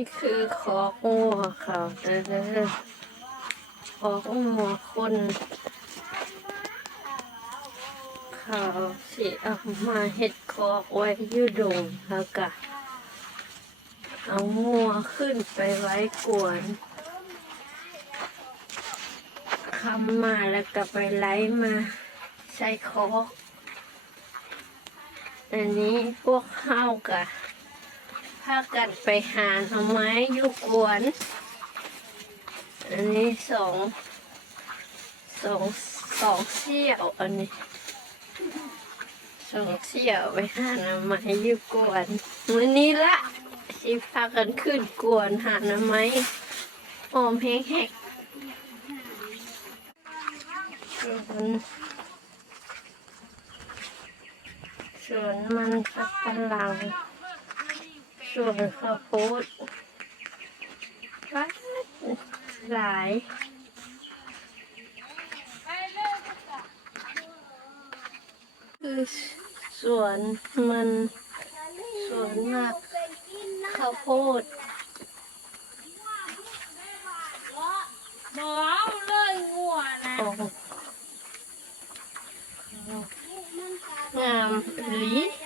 นี่คือขอหัวเขาเด้อขอหัวคนเขาสิเอามาเห็ดคอกไว้ยืดดงแล้วก็เอาหัวขึ้นไปไว้กวนคำมาแล้วก็ไปไล่มาใส่คอกอันนี้พวกข้าวกะากันไปหาหน่อไม้ยู่กวน อันนี้สองสองสองเสี่ยว อันนี้สองเสี่ยวไปหาหน่อไม้ยู่กวนมื้อนี้ละสิพากันขึ้นกวนหาหน่อไม้หอมแห้งๆสวนสวนมันสับปะหลัง ช่วยข้าวโพดหลายคือสวนมันสวนมากข้าวโพดบอกเลยงัวนะงามหรือ